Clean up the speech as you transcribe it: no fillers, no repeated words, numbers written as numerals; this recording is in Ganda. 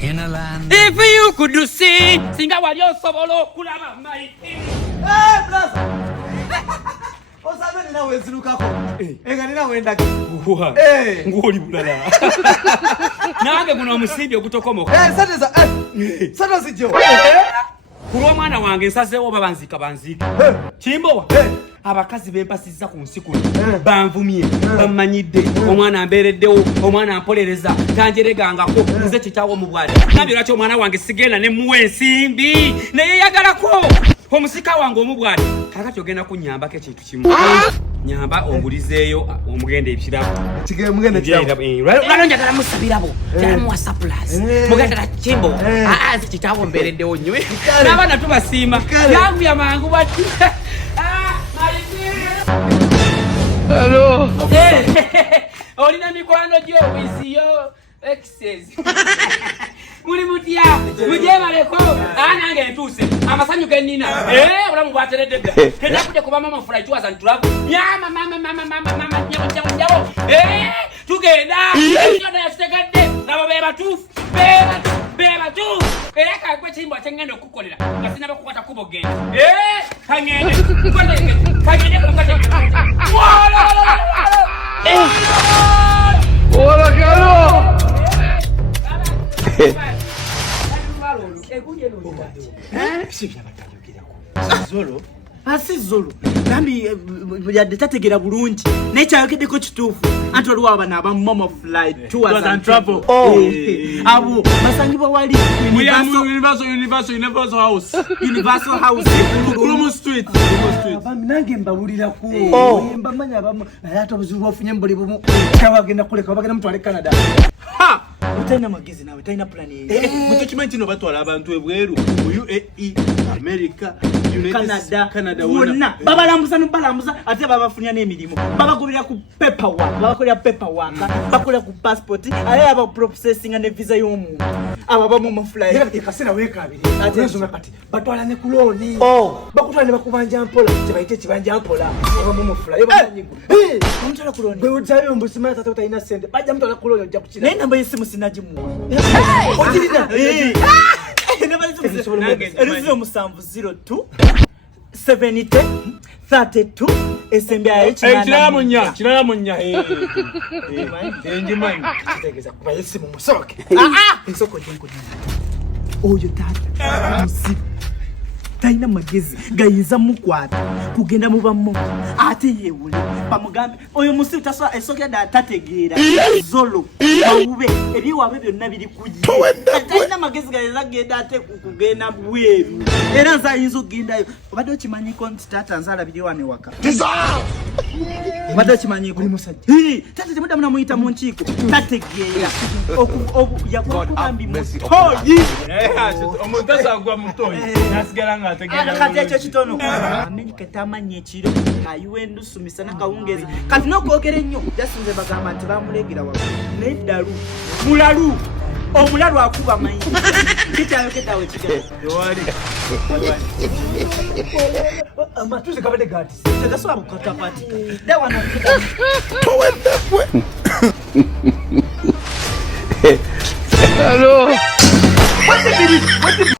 In a land. If you could see, singa wali osobolo kulaba maiti. Brother. Osabe nina wezirukako. Enga nina wendaki. Ngoli bulala. Nange guno omusimbi okutokomoka. Sata zijjo. Kulwa mwana wange nsazeewo babanzika banzika. Kimbowa. Abakazi bempasizza ku nsi kuno banvumye bamanyidde omwana ambeereddewo omwana ampolereza tanjeregangako nze kitaawo mu bwali nabyo lwaki omwana wange sigenda ne muwa ensimbi naye yagalako omusika wange omubwali kakati ogenda kunnyambako ekintu kimu nyamba ongulizeeyo omugenda ebirabo lwano njagala musabirabo njagala muwa surprise mugendera Kimbo nze kitaawo mbeereddewo nnyo n'abaana tubasiima yanguya mangu bati. Hello. Olina mikwano gyo wisiyo exes. Muli mutya mujebaleko nange entuse amasanyu genina olamu bwateredde tenda kuje kuba mama fly tu azan travel nyama mama nyawo tugenda nyoda yasegadde nabo beba tu eka kwe Kimbo atengenda okukolera kasina bakukwata kubo genda kangende Hola, Carlos. Zolo. Asi zolo. Nambi yadde tategera bulungi. Nekyayokeddeko kituufu. Anti waliwo abana aba mama fly tours and travel. Abo basangibwa wali Universal House. Universal House. Kurumu Street. Nange mbawulirako. Mbamanya abamu ate obuzibu ofunye mbuli bumu. Kyabagenda kuleka bagenda mutwale Canada. Ha! Utaina magezi nawe, utaina plan ye. Mutukimenti no batwala abantu ebweru UAE, America, Canada wonna. Babalambuza nubalambuza ate babafunya n'emirimu. Babagobera ku paperwork, babakolera paperwork, bakola ku passport, ale aba processing ne visa y'omuntu. Aba bamu mafly. Kasina wekabiri. Ate nsonga kati. Batwala ne kuloni. Bakutwala ne bakubanja mpola, kibayite kibanja mpola. Aba mu mafly. Babanyigo. Bamutwala kuloni. Bwe ujayo mbusima tata utaina sente. Bajja mutwala kuloni ojja kukira. Naye namba yesimu sinagimuwa. Ojirina. Erizo musanvu 02 70 32 esembe ayo kinala munya enjimanyi kitegeza kuba yesimu musoke ensoko jenko oyo tata musibi taina magezi gayinza mukwata kugenda mubammo ate yewule bamugambe oyo musibi taswa esoke da tategeera zolo bawube ebiwabe byonna biri kuji taina magezi gayinza genda ate kugenda bweru era nza yinzo gendayo obadde okimanyiko nti tata nzala biri wane waka obadde okimanyiko tata temuda munamuyita mu nkiiko tategeera yakugambi mutoyi omuntu asagwa mutoyi nasigala nga ategeera kati ekyo kitono amenyika tamanya ekiro ayiwe ndusumisa nakawungezi kati nokwogera ennyo jasinze bagamba nti bamuleegera wa neddalu mulalu omulalu akuba mayi kikyayokeddawe kigero tewali amatuze kabadde gati tegasobola kukatapatika dawana Hello.